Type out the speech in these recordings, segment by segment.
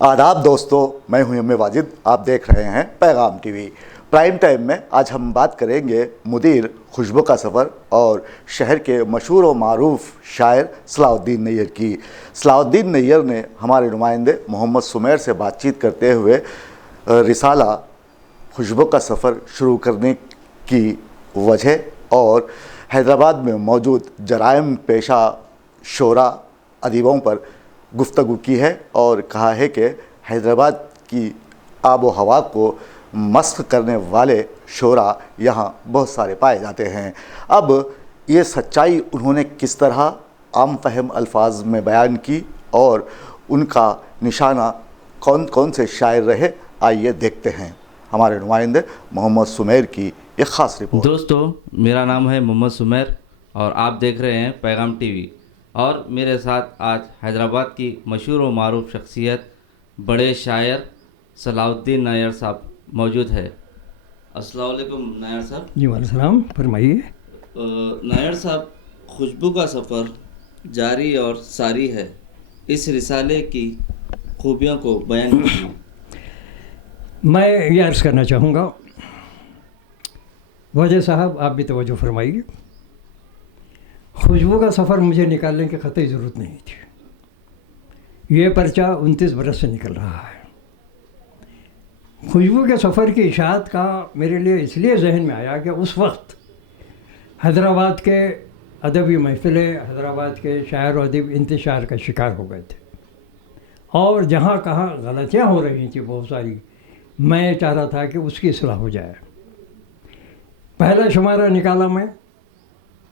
आदाब दोस्तों, मैं हूं एम ए वाजिद। आप देख रहे हैं पैगाम टीवी। प्राइम टाइम में आज हम बात करेंगे मुदीर खुशबू का सफ़र और शहर के मशहूर व मारूफ शायर सलाउद्दीन नैयर की। सलाउद्दीन नैयर ने हमारे नुमाइंदे मोहम्मद सुमेर से बातचीत करते हुए रिसाला खुशबू का सफ़र शुरू करने की वजह और हैदराबाद में मौजूद जराइम पेशा शोरा अदीबों पर गुफ्तगू की है और कहा है कि हैदराबाद की आबो हवा को मस्ख करने वाले शोरा यहाँ बहुत सारे पाए जाते हैं। अब ये सच्चाई उन्होंने किस तरह आम फहम अल्फाज में बयान की और उनका निशाना कौन कौन से शायर रहे, आइए देखते हैं हमारे नुमाइंदे मोहम्मद सुमेर की एक ख़ास रिपोर्ट। दोस्तों, मेरा नाम है मोहम्मद सुमेर और आप देख रहे हैं पैगाम टीवी। और मेरे साथ आज हैदराबाद की मशहूर व मारूफ शख्सियत बड़े शायर सलाउद्दीन नायर साहब मौजूद है। अस्सलाम वालेकुम नायर साहब। जी वालेकुम सलाम, फरमाइए। नायर साहब, खुशबू का सफ़र जारी और सारी है, इस रिसाले की खूबियों को बयान कीजिए। मैं ये अर्ज़ करना चाहूँगा, वजह साहब आप भी तवज्जो फरमाइए। खुशबू का सफ़र मुझे निकालने की क़तई ज़रूरत नहीं थी। ये पर्चा 29 बरस से निकल रहा है। खुशबू के सफ़र की इशाअत का मेरे लिए इसलिए जहन में आया कि उस वक्त हैदराबाद के अदबी महफ़िलें, हैदराबाद के शायर व अदीब इंतशार का शिकार हो गए थे और जहाँ कहाँ गलतियाँ हो रही थी बहुत सारी, मैं चाह रहा था कि उसकी इस्लाह हो जाए। पहला शुमारा निकाला मैं।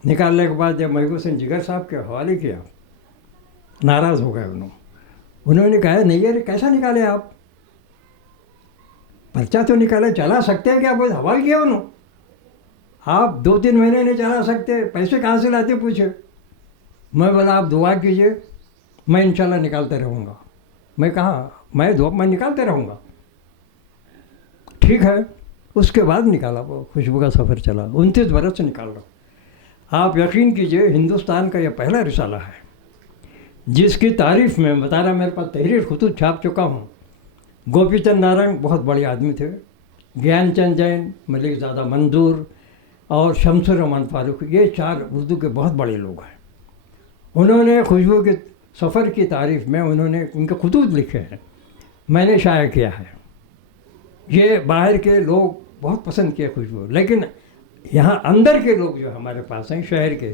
निकालने के बाद जब महबूब हुसैन जिगर साहब के हवाले किया, नाराज़ हो गए उन्होंने कहा, नहीं यार कैसा निकाले आप, पर्चा तो निकाले, चला सकते हैं क्या? बहुत हवाल किया उन्होंने, आप 2-3 महीने नहीं चला सकते, पैसे कहाँ से लाते पूछे। मैं बोला आप दुआ कीजिए, मैं इंशाल्लाह निकालते रहूँगा। मैं कहा मैं निकालते रहूँगा। ठीक है, उसके बाद निकाला वो खुशबू का सफ़र चला। 29 बरस से निकाल रहा हूँ। आप यकीन कीजिए, हिंदुस्तान का यह पहला रिसाला है जिसकी तारीफ़ में बता रहा, मेरे पास तहरीर खुतूत छाप चुका हूँ। गोपीचंद नारंग बहुत बड़े आदमी थे, ज्ञानचंद जैन, मलिक ज़ादा मंजूर और शमसुर रहमान फारूक, ये 4 उर्दू के बहुत बड़े लोग हैं। उन्होंने खुशबू के सफ़र की तारीफ़ में उन्होंने उनके खुतूत लिखे हैं, मैंने शाया किया है। ये बाहर के लोग बहुत पसंद किए खुशबू, लेकिन यहाँ अंदर के लोग जो हमारे पास हैं, शहर के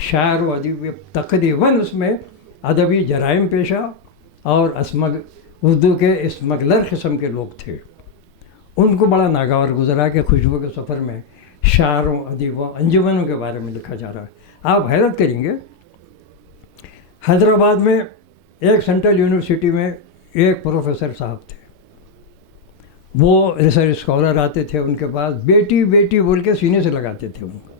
शायर व अदीब, तकरीबन उसमें अदबी जराइम पेशा और उर्दू के स्मगलर किस्म के लोग थे। उनको बड़ा नागवार गुजरा कि खुशबू के सफ़र में शायरों, अदीबों, अंजुमनों के बारे में लिखा जा रहा है। आप हैरत करेंगे, हैदराबाद में एक सेंट्रल यूनिवर्सिटी में एक प्रोफेसर साहब थे, वो रिसर्च स्कॉलर आते थे उनके पास, बेटी बेटी बोल के सीने से लगाते थे उनको।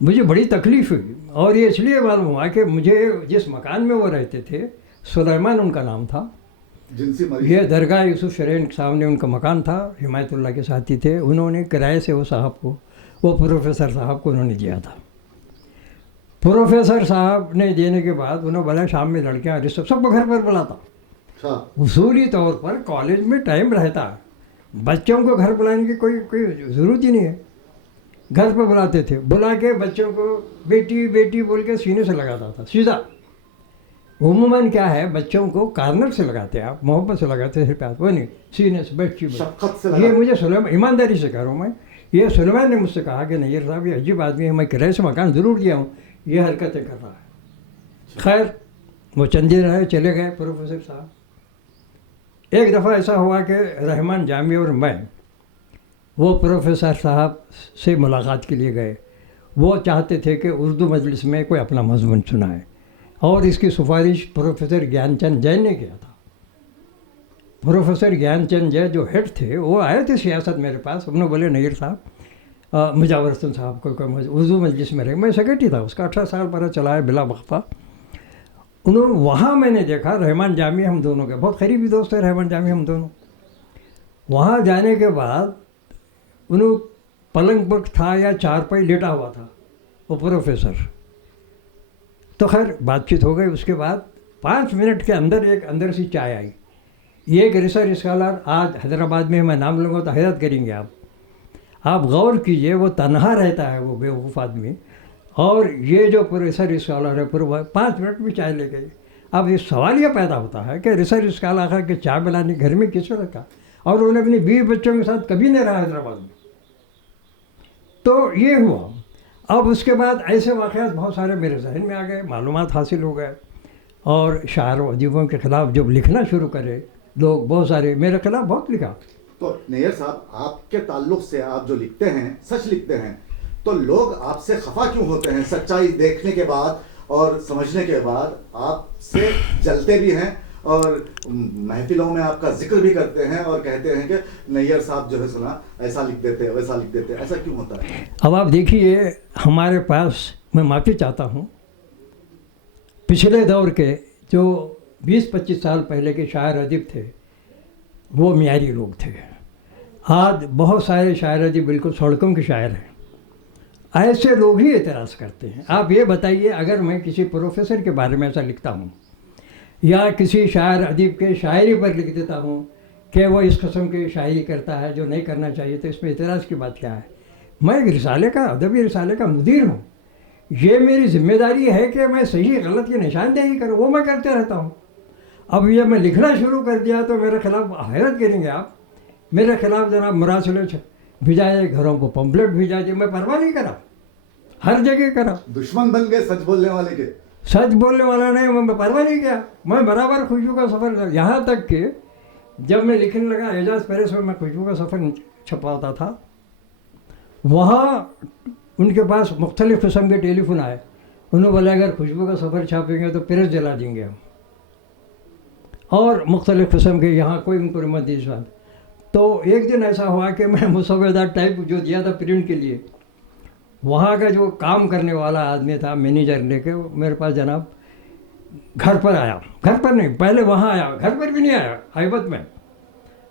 मुझे बड़ी तकलीफ़ हुई और ये इसलिए मालूम हुआ कि मुझे जिस मकान में वो रहते थे, सुलेमान उनका नाम था, ये दरगाह यूसुफ शरीन सामने उनका मकान था, हिमायतुल्लाह के साथी थे। उन्होंने किराए से वो साहब को, वो प्रोफेसर साहब को उन्होंने दिया था। प्रोफेसर साहब ने देने के बाद उन्होंने बोला शाम में लड़कियाँ रिश्ते सबको घर पर बुलाता। उसूली तौर पर कॉलेज में टाइम रहता, बच्चों को घर बुलाने की कोई ज़रूरत ही नहीं है। घर पर बुलाते थे, बुला के बच्चों को बेटी बेटी बोल के सीने से लगाता था सीधा। उमूमन क्या है, बच्चों को कार्नर से लगाते हैं, आप मोहब्बत से लगाते हैं, प्यार वो नहीं, सीने से बैठ के। ये मुझे सुलेमान, ईमानदारी से कह रहा हूँ मैं, ये सुलेमान ने मुझसे कहा कि नैयर साहब ये अजीब आदमी है, मैं किराए से मकान ज़रूर दिया हूँ, ये हरकतें कर रहा है। खैर वो चंदे रहे, चले गए प्रोफेसर साहब। एक दफ़ा ऐसा हुआ कि रहमान जामी और मैं वो प्रोफेसर साहब से मुलाकात के लिए गए। वो चाहते थे कि उर्दू मजलिस में कोई अपना मज़मून सुनाए और इसकी सिफारिश प्रोफेसर ज्ञानचंद जैन ने किया था। प्रोफेसर ज्ञानचंद जैन जो हेड थे, वो आए थे सियासत मेरे पास। उन्होंने बोले नैयर साहब मुजावर हसन साहब को उर्दू मजलिस में रहे, मैं सेक्रेटरी था उसका, 18 साल पर चलाया बिला वक्फा। उन्होंने वहाँ मैंने देखा, रहमान जामी हम दोनों के बहुत करीबी दोस्त हैं, रहमान जामी हम दोनों। वहाँ जाने के बाद उन्होंने पलंग पर था या चारपाई लेटा हुआ था वो प्रोफेसर। तो खैर बातचीत हो गई। उसके बाद 5 मिनट के अंदर एक अंदर से चाय आई ایک ریسرچ اسکالر آج حیدرآباد میں میں نام لوں گا تو حیرت کریں گے آپ غور کیجئے، وہ تنہا رہتا ہے وہ بیوقوف آدمی، اور یہ جو ریسرچ اسکالر ہے پورے 5 منٹ میں چائے لے گئی۔ اب یہ سوال یہ پیدا ہوتا ہے کہ ریسرچ اسکالر کے چائے بنانے گھر میں کس طرح کا، اور انہوں نے اپنی بیوی بچوں کے ساتھ کبھی نہیں رہا حیدرآباد میں۔ تو یہ ہوا۔ اب اس کے بعد ایسے واقعات بہت سارے میرے ذہن میں آ گئے، معلومات حاصل ہو گئے، اور شاعر و ادیبوں کے خلاف جب لکھنا شروع کرے لوگ، بہت سارے میرے خلاف بہت لکھا۔ تو نیئر صاحب، آپ کے تعلق سے آپ جو لکھتے ہیں، سچ لکھتے ہیں، تو لوگ آپ سے خفا کیوں ہوتے ہیں؟ سچائی دیکھنے کے بعد اور سمجھنے کے بعد آپ سے جلتے بھی ہیں، اور محفلوں میں آپ کا ذکر بھی کرتے ہیں اور کہتے ہیں کہ نیئر صاحب جو ہے سنا ایسا لکھ دیتے ویسا لکھ دیتے، ایسا کیوں ہوتا ہے؟ اب آپ دیکھیے، ہمارے پاس، میں معافی چاہتا ہوں، پچھلے دور کے جو 20-25 سال پہلے کے شاعر ادیب تھے وہ معیاری لوگ تھے۔ آج بہت سارے شاعر ادیب بالکل سڑکوں کے شاعر ہیں۔ ایسے لوگ ہی اعتراض کرتے ہیں۔ آپ یہ بتائیے، اگر میں کسی پروفیسر کے بارے میں ایسا لکھتا ہوں یا کسی شاعر ادیب کے شاعری پر لکھ دیتا ہوں کہ وہ اس قسم کی شاعری کرتا ہے جو نہیں کرنا چاہیے، تو اس میں اعتراض کی بات کیا ہے؟ میں ایک رسالے کا، ادبی رسالے کا مدیر ہوں، یہ میری ذمہ داری ہے کہ میں صحیح غلط کی نشاندہی کروں، وہ میں کرتے رہتا ہوں۔ اب یہ میں لکھنا شروع کر دیا تو میرے خلاف حیرت کریں گے آپ، میرے خلاف جناب مراسلے بھیجائے، گھروں کو پمپلیٹ بھیجا دیے، میں پرواہ نہیں کرا، ہر جگہ کرا۔ دشمن بن گئے سچ بولنے والے کے؟ سچ بولنے والا نہیں، میں پرواہ نہیں کیا، میں برابر خوشبو کا سفر کر، یہاں تک کہ جب میں لکھنے لگا اعجاز پیرس میں خوشبو کا سفر چھپاتا تھا، وہاں ان کے پاس مختلف قسم کے ٹیلی فون آئے، انہوں نے بولا اگر خوشبو کا سفر چھاپیں گے تو پریس جلا دیں گے ہم، اور مختلف قسم کے یہاں کوئی ان کو رمت دی سوال۔ تو ایک دن ایسا ہوا کہ میں مسودہ ٹائپ جو دیا تھا پرنٹ کے لیے، وہاں کا جو کام کرنے والا آدمی تھا مینیجر لے کے، میرے پاس جناب گھر پر آیا، گھر پر نہیں، پہلے وہاں آیا، گھر پر بھی نہیں آیا، حیبت میں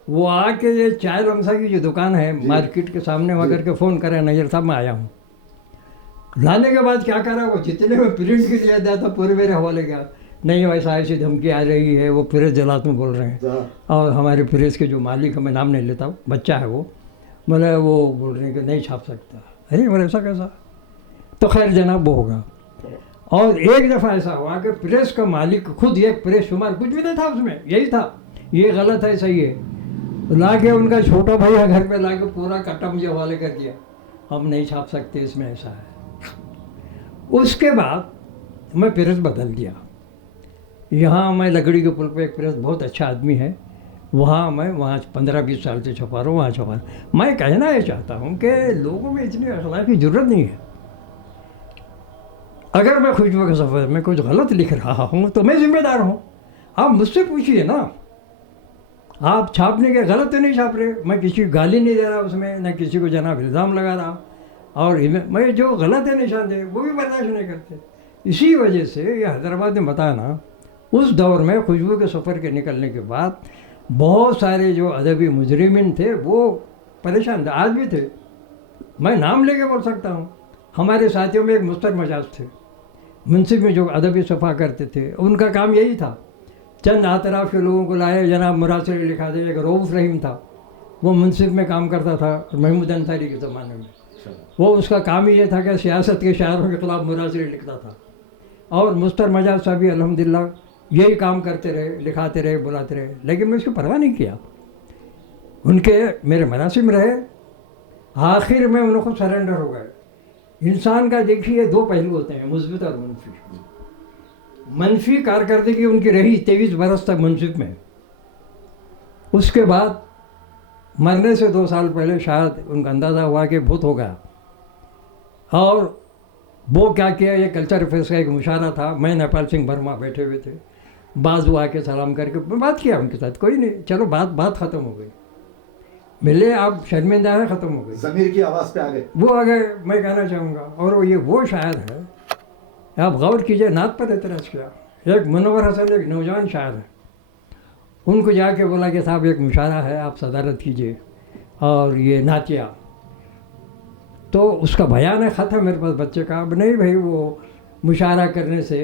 وہ آ کے یہ چائے لمسا کی جو دکان ہے مارکیٹ کے سامنے وہاں کر کے فون کرے، نیئر صاحب میں آیا ہوں۔ لانے کے بعد کیا کرا، وہ جتنے میں پرنٹ کے لیے دیا تھا پورے میرے حوالے کیا، نہیں ویسا ایسی دھمکی آ رہی ہے، وہ پریس جلات میں بول رہے ہیں، اور ہمارے پریس کے جو مالک ہے، میں نام نہیں لیتا ہوں، بچہ ہے وہ، بولے وہ بول رہے ہیں کہ نہیں چھاپ سکتا۔ ارے بولے ایسا کیسا؟ تو خیر جناب وہ ہوگا۔ اور ایک دفعہ ایسا ہوا کہ پریس کا مالک خود ایک پریس شمار کچھ بھی نہیں تھا اس میں، یہی تھا، یہ غلط ہے صحیح ہے، لا کے ان کا چھوٹا بھائی ہے گھر پہ لا کے پورا کٹا مجھے حوالے کر دیا، ہم نہیں چھاپ سکتے، اس میں ایسا ہے۔ اس کے بعد میں پریس بدل دیا، یہاں میں لکڑی کے پل پہ ایک پریس بہت اچھا آدمی ہے، وہاں 15-20 سال سے چھپا رہا ہوں، وہاں چھپا رہا ہوں۔ میں کہنا یہ چاہتا ہوں کہ لوگوں میں اتنی اخلاقی ضرورت نہیں ہے۔ اگر میں خوشبو کے سفر میں کچھ غلط لکھ رہا ہوں تو میں ذمہ دار ہوں، آپ مجھ سے پوچھیے نا، آپ چھاپنے کے غلط تو نہیں چھاپ رہے، میں کسی کو گالی نہیں دے رہا اس میں، نہ کسی کو جناب الزام لگا رہا، اور میں جو غلط ہے نشاندہی وہ بھی برداشت نہیں کرتے۔ اسی وجہ سے یہ حیدرآباد میں بتایا نا، اس دور میں خوشبو کے سفر کے نکلنے کے بعد بہت سارے جو ادبی مجرمین تھے وہ پریشان تھے، آج بھی تھے، میں نام لے کے بول سکتا ہوں۔ ہمارے ساتھیوں میں ایک مستر مجاز تھے، منصف میں جو ادبی صفحہ کرتے تھے، ان کا کام یہی تھا، چند اطراف کے لوگوں کو لائے، جناب مراسلے لکھا دے۔ ایک رؤوف رحیم تھا، وہ منصف میں کام کرتا تھا محمود انصاری کے زمانے میں، وہ اس کا کام ہی یہ تھا کہ سیاست کے شاعروں کے خلاف مراسلے لکھتا تھا، اور مستر مجاز صاحب الحمدللہ یہی کام کرتے رہے، لکھاتے رہے، بلاتے رہے، لیکن میں اس کی پرواہ نہیں کیا، ان کے میرے مراسم رہے، آخر میں ان کو سرنڈر ہو گئے۔ انسان کا دیکھیے 2 پہلو ہوتے ہیں، مثبت اور منفی۔ منفی کارکردگی ان کی رہی 23 برس تک منصف میں، اس کے بعد مرنے سے 2 سال پہلے شاید ان کا اندازہ ہوا کہ بھوت ہو گیا، اور وہ کیا کیا، یہ کلچر افیئرس کا ایک مشاعرہ تھا، میں نیپال سنگھ برما بیٹھے ہوئے تھے، بازو آ کے سلام کر کے بات کیا ان کے ساتھ، کوئی نہیں، چلو بات ختم ہو گئی، ملے آپ شرمندہ ہیں، ختم ہو گئی، ضمیر کی آواز پہ آ گئے، وہ آ گئے۔ میں کہنا چاہوں گا، اور وہ شاعر ہے، آپ غور کیجئے، نعت پر اعتراض کیا، ایک منور حسن ایک نوجوان شاعر ہے، ان کو جا کے بولا کہ صاحب ایک مشاعرہ ہے، آپ صدارت کیجئے، اور یہ نعتیہ، تو اس کا بیان ہے، خط ہے میرے پاس بچے کا، اب نہیں بھائی، وہ مشاعرہ کرنے سے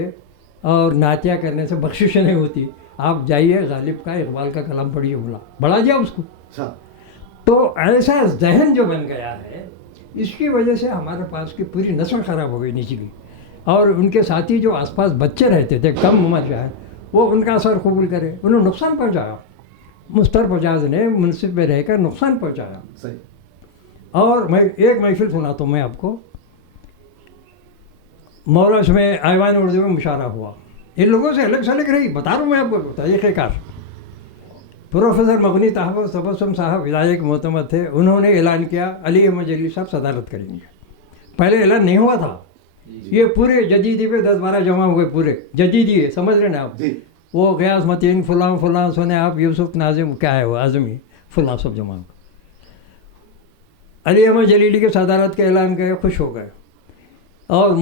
اور نعتیہ کرنے سے بخشش نہیں ہوتی، आप जाइए गालिब का इकबाल का कलाम पढ़िए, बोला, बढ़ा दिया उसको। अच्छा। तो ऐसा जहन जो बन गया है, इसकी वजह से हमारे पास की पूरी नस्ल ख़राब हो गई निचली। और उनके साथी जो आसपास बच्चे रहते थे कम उम्र शायद, वो उनका असर कबूल करे, उन्हें नुकसान पहुंचाया। मुस्तर बजाज ने मुनसिफ में रहकर नुकसान पहुंचाया। सही। और मैं एक महफिल सुनाता हूँ मैं आपको, मौलश में ऐवान उर्दू में मुशारा हुआ। इन लोगों से अलग सलग रही, बता रहा हूँ मैं आपको तरीक़ेकार। प्रोफेसर मगनी तबस्सुम साहब विदाई के मोहतमद थे, उन्होंने ऐलान किया अली अहमद जलील साहब सदारत करेंगे। पहले ऐलान नहीं हुआ था, ये पूरे जदीदी पे 10-12 जमा हुए, पूरे जदीदी है, समझ रहे ना आप। वो गयास मतीन फलां फलां सुने आप, यूसुफ नाजिम क्या है वो आज़मी फलां सब जमा। अली अहमद जलीली के सदारत का ऐलान किया, खुश हो गए। और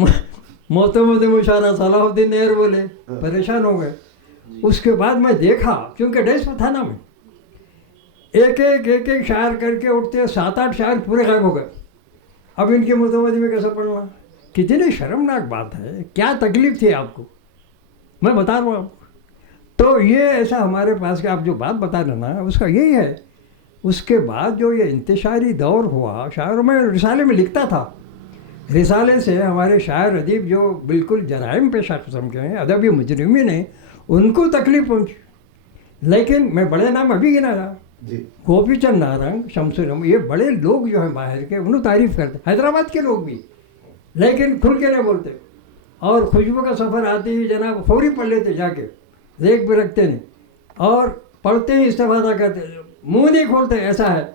मोहतमद मुशारा सलाहुद्दीन नहर बोले, परेशान हो गए। उसके बाद मैं देखा, क्योंकि डेस्क पर था ना मैं, एक एक शायर करके उठते 7-8 शायर पूरे गायब हो गए। अब इनकी मुतमदी में कैसे पढ़ना? कितनी शर्मनाक बात है, क्या तकलीफ थी आपको, मैं बता रहा हूँ आपको। तो ये ऐसा हमारे पास के आप जो बात बता रहे ना, उसका यही है। उसके बाद जो ये इंतशारी दौर हुआ, शायरों में रिसाले में लिखता था, रिसाले से हमारे शायर अदीब जो बिल्कुल जराइम पेशा किस्म के हैं, अदबी मुजरिमीन हैं, उनको तकलीफ पहुंची। लेकिन मैं बड़े नाम अभी गिना रहा, गोपी चंद नारंग, शमसुल, ये बड़े लोग जो हैं बाहर के, उन्होंने तारीफ़ करते, हैदराबाद के लोग भी, लेकिन खुल के नहीं बोलते। और खुशबू का सफ़र आते ही जनाब फौरी पढ़ लेते, जाके देख भी रखते नहीं, और पढ़ते ही इस्तेफादा करते, मुँह नहीं खोलते, ऐसा है।